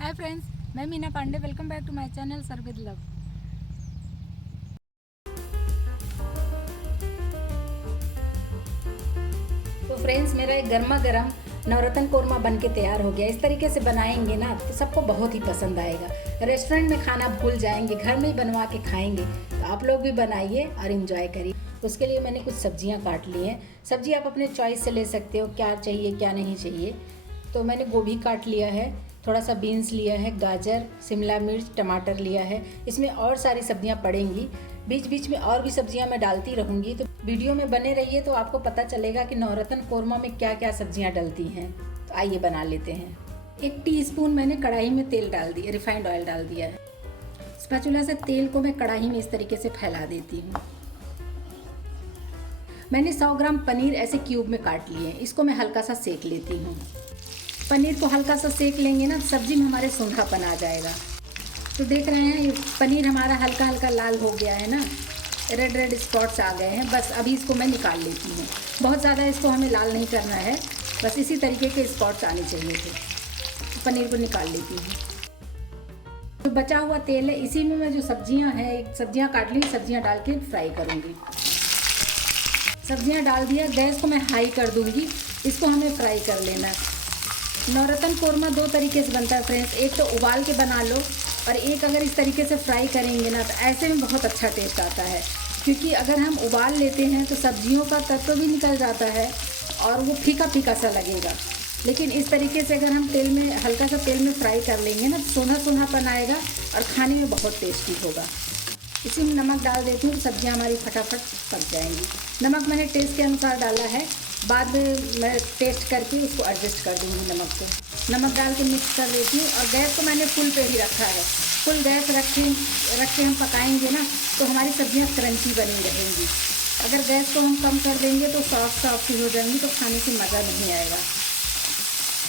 हाय friends, मैं Meena Pandey. Welcome back to my channel serve with love. तो friends, मेरा एक गर्मा गर्म नवरत्न कोरमा बन के तैयार हो गया। इस तरीके से बनाएंगे ना तो सबको बहुत ही पसंद आएगा। रेस्टोरेंट में खाना भूल जाएंगे, घर में ही बनवा के खाएंगे। तो आप लोग भी बनाइए और इन्जॉय करिए। उसके लिए मैंने कुछ सब्जियां काट ली हैं। सब्जी आप अपने चॉइस से ले सकते हो, क्या चाहिए क्या नहीं चाहिए। तो मैंने गोभी काट लिया है, थोड़ा सा बीन्स लिया है, गाजर, शिमला मिर्च, टमाटर लिया है। इसमें और सारी सब्जियां पड़ेंगी। बीच बीच में और भी सब्जियां मैं डालती रहूँगी, तो वीडियो में बने रहिए तो आपको पता चलेगा कि नवरत्न कोरमा में क्या क्या सब्जियां डलती हैं। तो आइए बना लेते हैं। 1 टीस्पून मैंने कढ़ाई में तेल डाल दिया, रिफाइंड ऑयल डाल दिया है। स्पैचुला से तेल को मैं कढ़ाई में इस तरीके से फैला देती हूँ। मैंने 100 ग्राम पनीर ऐसे क्यूब में काट लिए हैं। इसको मैं हल्का सा सेक लेती हूँ। पनीर को हल्का सा सेक लेंगे ना, सब्जी में हमारे सूंधापन आ जाएगा। तो देख रहे हैं ये पनीर हमारा हल्का हल्का लाल हो गया है ना, रेड रेड स्पॉट्स आ गए हैं। बस अभी इसको मैं निकाल लेती हूँ। बहुत ज़्यादा इसको हमें लाल नहीं करना है, बस इसी तरीके के स्पॉट्स आने चाहिए थे। तो पनीर को निकाल लेती हूँ। तो बचा हुआ तेल है, इसी में मैं जो सब्जियाँ हैं, सब्जियाँ काट ली, सब्जियाँ डाल के फ्राई करूँगी। सब्जियाँ डाल दिया, गैस को मैं हाई कर दूँगी। इसको हमें फ्राई कर लेना है। नवरत्न कोरमा 2 तरीके से बनता है फ्रेंड्स। एक तो उबाल के बना लो, और एक अगर इस तरीके से फ्राई करेंगे ना तो ऐसे में बहुत अच्छा टेस्ट आता है। क्योंकि अगर हम उबाल लेते हैं तो सब्जियों का तत्व भी निकल जाता है और वो फीका फीका सा लगेगा। लेकिन इस तरीके से अगर हम तेल में, हल्का सा तेल में फ्राई कर लेंगे ना, तो सोना सोनापन आएगा और खाने में बहुत टेस्टी होगा। इसी में नमक डाल देती हूँ, सब्जियाँ हमारी फटाफट पक जाएंगी। नमक मैंने टेस्ट के अनुसार डाला है, बाद में मैं टेस्ट करके उसको एडजस्ट कर दूँगी नमक को। नमक डाल के मिक्स कर देती हूँ और गैस को मैंने फुल पे ही रखा है। फुल गैस रख के हम पकाएंगे ना तो हमारी सब्जियाँ क्रंची बनी रहेंगी। अगर गैस को हम कम कर देंगे तो सॉफ्ट हो जाएंगी, तो खाने से मज़ा नहीं आएगा।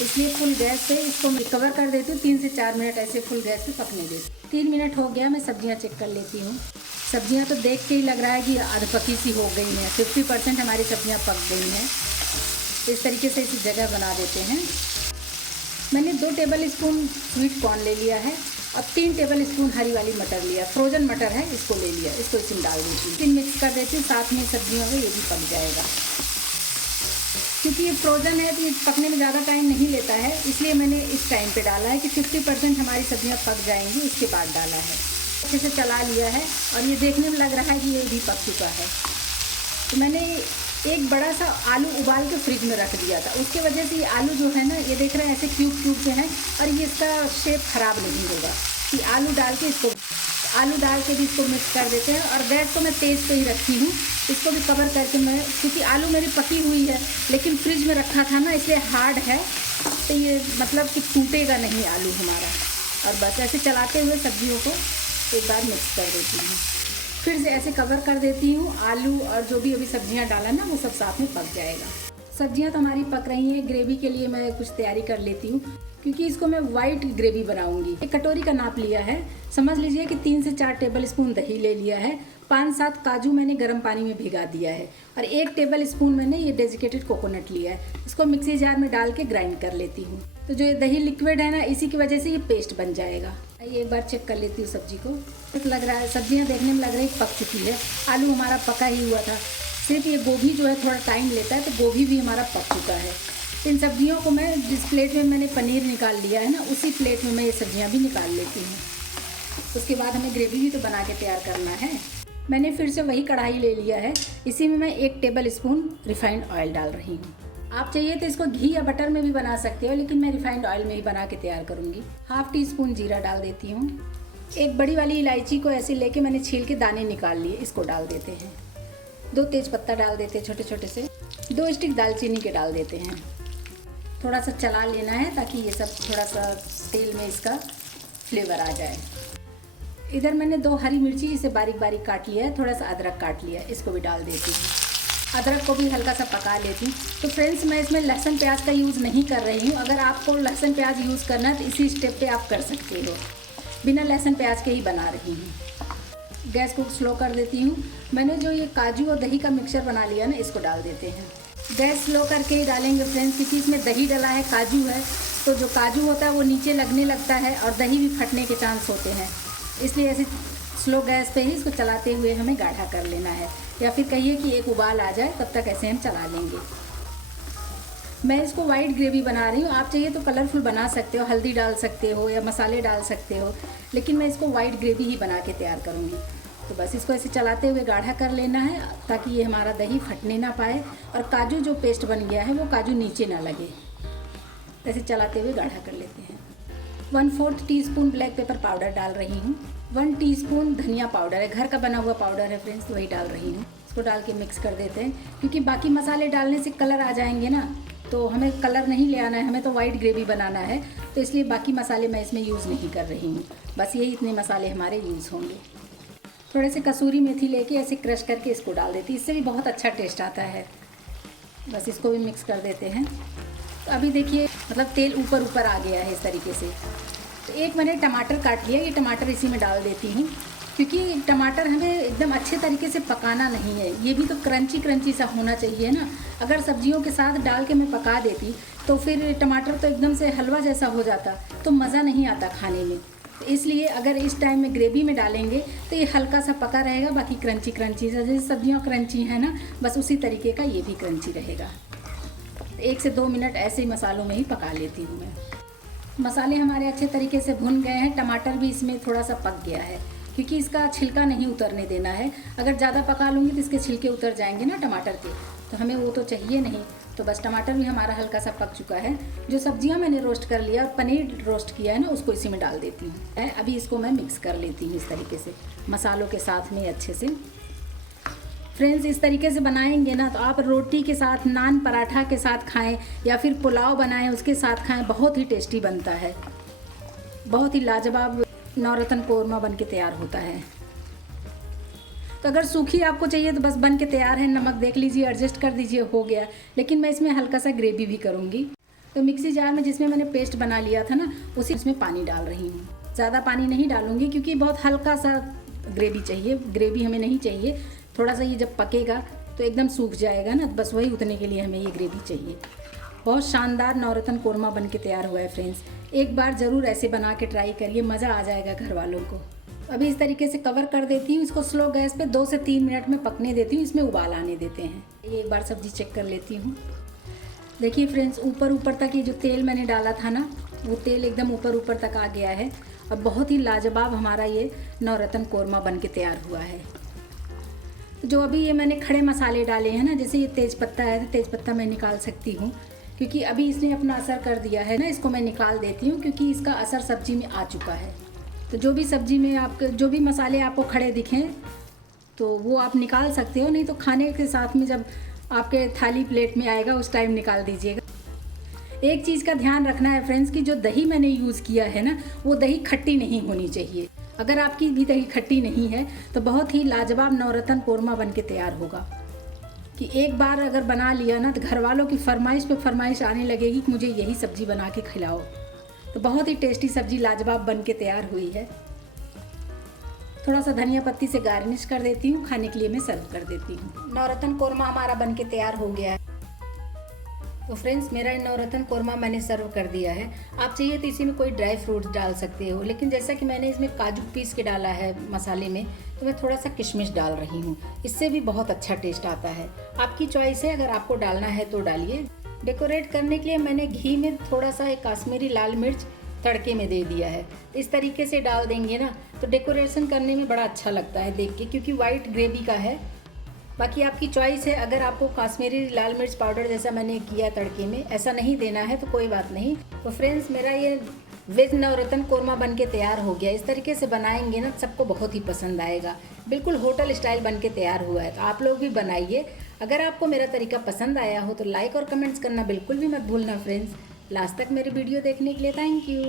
इसलिए फुल गैस पे इसको मैं कवर कर देती हूँ। 3 से 4 मिनट ऐसे फुल गैस पे पकने देती। 3 मिनट हो गया, मैं सब्जियाँ चेक कर लेती हूँ। सब्जियाँ तो देख के ही लग रहा है कि आध पकी सी हो गई हैं। 50% हमारी सब्जियाँ पक गई हैं। इस तरीके से इसी जगह बना देते हैं। मैंने 2 टेबल स्पून स्वीट कॉर्न ले लिया है और 3 टेबल स्पून हरी वाली मटर लिया, फ्रोजन मटर है, इसको ले लिया। इसको इसमें डाल देती हूँ, फिर मिक्स कर देती हूँ। साथ में सब्जियों में ये भी पक जाएगा। क्योंकि ये फ्रोजन है तो ये पकने में ज़्यादा टाइम नहीं लेता है, इसलिए मैंने इस टाइम पे डाला है कि 50% हमारी सब्जियां पक जाएंगी, उसके बाद डाला है। अच्छे से चला लिया है और ये देखने में लग रहा है कि ये भी पक चुका है। तो मैंने एक बड़ा सा आलू उबाल के फ्रिज में रख दिया था। उसके वजह से ये आलू जो है ना, ये देख रहे हैं ऐसे क्यूब से हैं और ये इसका शेप ख़राब नहीं होगा। कि आलू डाल के भी इसको मिक्स कर देते हैं। और गैस को मैं तेज़ पे ही रखी हूँ। इसको भी कवर करके मैं, क्योंकि आलू मेरी पकी हुई है लेकिन फ्रिज में रखा था ना, इसलिए हार्ड है। तो ये मतलब कि टूटेगा नहीं आलू हमारा। और बस ऐसे चलाते हुए सब्जियों को एक बार मिक्स कर देती हूँ। फिर से ऐसे कवर कर देती हूँ। आलू और जो भी अभी सब्जियाँ डाला ना, वो सब साथ में पक जाएगा। सब्जियाँ तो हमारी पक रही हैं। ग्रेवी के लिए मैं कुछ तैयारी कर लेती हूँ, क्योंकि इसको मैं वाइट ग्रेवी बनाऊंगी। एक कटोरी का नाप लिया है। समझ लीजिए कि 3 से 4 टेबल स्पून दही ले लिया है। 5-7 काजू मैंने गर्म पानी में भिगा दिया है और 1 टेबल स्पून मैंने ये डेजिकेटेड कोकोनट लिया है। इसको मिक्सी जार में डाल के ग्राइंड कर लेती हूँ। तो जो ये दही लिक्विड है ना, इसी की वजह से ये पेस्ट बन जाएगा। ये एक बार चेक कर लेती हूँ सब्जी को। लग रहा है सब्जियाँ देखने में लग रही है पक चुकी है। आलू हमारा पका ही हुआ था। सिर्फ ये गोभी जो है थोड़ा टाइम लेता है, तो गोभी भी हमारा पक चुका है। इन सब्जियों को मैं जिस प्लेट में मैंने पनीर निकाल लिया है ना, उसी प्लेट में मैं ये सब्जियां भी निकाल लेती हूँ। उसके बाद हमें ग्रेवी भी तो बना के तैयार करना है। मैंने फिर से वही कढ़ाई ले लिया है। इसी में मैं 1 टेबल स्पून रिफाइंड ऑयल डाल रही हूँ। आप चाहिए तो इसको घी या बटर में भी बना सकते हो, लेकिन मैं रिफाइंड ऑयल में ही बना के तैयार करूँगी। 1/2 टीस्पून जीरा डाल देती हूँ। एक बड़ी वाली इलायची को ऐसे लेके मैंने छील के दाने निकाल लिए, इसको डाल देते हैं। 2 तेज पत्ता डाल देते हैं छोटे छोटे से। 2 स्टिक दालचीनी के डाल देते हैं। थोड़ा सा चला लेना है ताकि ये सब थोड़ा सा तेल में इसका फ्लेवर आ जाए। इधर मैंने 2 हरी मिर्ची इसे बारीक बारीक काट लिया है। थोड़ा सा अदरक काट लिया है, इसको भी डाल देती हूँ। अदरक को भी हल्का सा पका लेती हूँ। तो फ्रेंड्स, मैं इसमें लहसुन प्याज का यूज़ नहीं कर रही हूँ। अगर आपको लहसुन प्याज यूज़ करना है तो इसी स्टेप पे आप कर सकते हो। बिना लहसुन प्याज के ही बना रही हूँ। गैस को स्लो कर देती हूँ। मैंने जो ये काजू और दही का मिक्सचर बना लिया ना, इसको डाल देते हैं। गैस स्लो करके ही डालेंगे फ्रेंड्स, क्योंकि इसमें दही डला है, काजू है, तो जो काजू होता है वो नीचे लगने लगता है और दही भी फटने के चांस होते हैं। इसलिए ऐसे स्लो गैस पे ही इसको चलाते हुए हमें गाढ़ा कर लेना है, या फिर कहिए कि एक उबाल आ जाए तब तक ऐसे हम चला लेंगे। मैं इसको वाइट ग्रेवी बना रही हूँ, आप चाहिए तो कलरफुल बना सकते हो, हल्दी डाल सकते हो या मसाले डाल सकते हो, लेकिन मैं इसको वाइट ग्रेवी ही बना के तैयार करूँगी। तो बस इसको ऐसे चलाते हुए गाढ़ा कर लेना है ताकि ये हमारा दही फटने ना पाए और काजू जो पेस्ट बन गया है वो काजू नीचे ना लगे। ऐसे चलाते हुए गाढ़ा कर लेते हैं। 1/4 टीस्पून ब्लैक पेपर पाउडर डाल रही हूँ। 1 टीस्पून धनिया पाउडर है, घर का बना हुआ पाउडर है फ्रेंड्स, वही डाल रही हूँ। इसको डाल के मिक्स कर देते हैं, क्योंकि बाकी मसाले डालने से कलर आ जाएंगे ना, तो हमें कलर नहीं ले आना है, हमें तो वाइट ग्रेवी बनाना है, तो इसलिए बाकी मसाले मैं इसमें यूज़ नहीं कर रही हूँ। बस यही इतने मसाले हमारे यूज़ होंगे। थोड़े से कसूरी मेथी लेके ऐसे क्रश करके इसको डाल देती, इससे भी बहुत अच्छा टेस्ट आता है। बस इसको भी मिक्स कर देते हैं। तो अभी देखिए मतलब तेल ऊपर ऊपर आ गया है इस तरीके से। तो एक मैंने टमाटर काट लिया, ये टमाटर इसी में डाल देती हूँ, क्योंकि टमाटर हमें एकदम अच्छे तरीके से पकाना नहीं है, ये भी तो क्रंची क्रंची सा होना चाहिए ना। अगर सब्जियों के साथ डाल के मैं पका देती तो फिर टमाटर तो एकदम से हलवा जैसा हो जाता, तो मज़ा नहीं आता खाने में। तो इसलिए अगर इस टाइम में ग्रेवी में डालेंगे तो ये हल्का सा पका रहेगा, बाकी क्रंची क्रंची सा, जैसे सब्जियाँ क्रंची है ना, बस उसी तरीके का ये भी क्रंची रहेगा। 1 से 2 मिनट ऐसे ही मसालों में ही पका लेती हूँ मैं। मसाले हमारे अच्छे तरीके से भुन गए हैं, टमाटर भी इसमें थोड़ा सा पक गया है, क्योंकि इसका छिलका नहीं उतरने देना है। अगर ज़्यादा पका लूँगी तो इसके छिलके उतर जाएंगे ना टमाटर के, तो हमें वो तो चाहिए नहीं। तो बस टमाटर भी हमारा हल्का सा पक चुका है। जो सब्जियां मैंने रोस्ट कर लिया और पनीर रोस्ट किया है ना, उसको इसी में डाल देती हूँ। अभी इसको मैं मिक्स कर लेती हूँ इस तरीके से मसालों के साथ में अच्छे से। फ्रेंड्स, इस तरीके से बनाएंगे ना तो आप रोटी के साथ, नान पराठा के साथ खाएं या फिर पुलाव बनाएं उसके साथ खाएं, बहुत ही टेस्टी बनता है। बहुत ही लाजवाब नवरत्न कौरमा बन के तैयार होता है। तो अगर सूखी आपको चाहिए तो बस बन के तैयार है, नमक देख लीजिए, एडजस्ट कर दीजिए, हो गया। लेकिन मैं इसमें हल्का सा ग्रेवी भी करूँगी। तो मिक्सी जार में जिसमें मैंने पेस्ट बना लिया था ना, उसी उसमें पानी डाल रही हूँ। ज़्यादा पानी नहीं डालूँगी क्योंकि बहुत हल्का सा ग्रेवी चाहिए, ग्रेवी हमें नहीं चाहिए। थोड़ा सा ये जब पकेगा तो एकदम सूख जाएगा ना, बस वही उतने के लिए हमें ये ग्रेवी चाहिए। बहुत शानदार नवरत्न कौरमा बन के तैयार हुआ है फ्रेंड्स। एक बार ज़रूर ऐसे बना के ट्राई करिए, मज़ा आ जाएगा घर वालों को। अभी इस तरीके से कवर कर देती हूँ, इसको स्लो गैस पे 2 से 3 मिनट में पकने देती हूँ, इसमें उबाल आने देते हैं। एक बार सब्जी चेक कर लेती हूँ। देखिए फ्रेंड्स, ऊपर ऊपर तक ये जो तेल मैंने डाला था ना, वो तेल एकदम ऊपर ऊपर तक आ गया है और बहुत ही लाजवाब हमारा ये नवरत्न कौरमा बन के तैयार हुआ है। जो अभी ये मैंने खड़े मसाले डाले हैं ना, जैसे ये तेज पत्ता है, तो तेज पत्ता मैं निकाल सकती हूँ क्योंकि अभी इसने अपना असर कर दिया है ना, इसको मैं निकाल देती हूँ क्योंकि इसका असर सब्जी में आ चुका है। तो जो भी सब्जी में आपके जो भी मसाले आपको खड़े दिखें तो वो आप निकाल सकते हो, नहीं तो खाने के साथ में जब आपके थाली प्लेट में आएगा उस टाइम निकाल दीजिएगा। एक चीज़ का ध्यान रखना है फ्रेंड्स कि जो दही मैंने यूज़ किया है ना, वो दही खट्टी नहीं होनी चाहिए। अगर आपकी भी दही खट्टी नहीं है तो बहुत ही लाजवाब नवरत्न कौरमा बन के तैयार होगा। कि एक बार अगर बना लिया ना तो घर वालों की फरमाइश पे फरमाइश आने लगेगी कि मुझे यही सब्ज़ी बना के खिलाओ। तो बहुत ही टेस्टी सब्ज़ी लाजवाब बन के तैयार हुई है। थोड़ा सा धनिया पत्ती से गार्निश कर देती हूँ, खाने के लिए मैं सर्व कर देती हूँ। नवरत्न कौरमा हमारा बन के तैयार हो गया है। तो फ्रेंड्स, मेरा नवरत्न कौरमा मैंने सर्व कर दिया है। आप चाहिए तो इसी में कोई ड्राई फ्रूट्स डाल सकते हो, लेकिन जैसा कि मैंने इसमें काजू पीस के डाला है मसाले में, तो मैं थोड़ा सा किशमिश डाल रही हूँ। इससे भी बहुत अच्छा टेस्ट आता है। आपकी चॉइस है, अगर आपको डालना है तो डालिए। डेकोरेट करने के लिए मैंने घी में थोड़ा सा एक काश्मीरी लाल मिर्च तड़के में दे दिया है। इस तरीके से डाल देंगे ना तो डेकोरेशन करने में बड़ा अच्छा लगता है देख के, क्योंकि वाइट ग्रेवी का है। बाकी आपकी चॉइस है, अगर आपको काश्मीरी लाल मिर्च पाउडर जैसा मैंने किया तड़के में ऐसा नहीं देना है तो कोई बात नहीं। तो फ्रेंड्स, मेरा ये वेज नवरत्न कौरमा बन के तैयार हो गया। इस तरीके से बनाएंगे ना सबको बहुत ही पसंद आएगा। बिल्कुल होटल स्टाइल बन के तैयार हुआ है, तो आप लोग भी बनाइए। अगर आपको मेरा तरीका पसंद आया हो तो लाइक और कमेंट्स करना बिल्कुल भी मत भूलना फ्रेंड्स। लास्ट तक मेरी वीडियो देखने के लिए थैंक यू।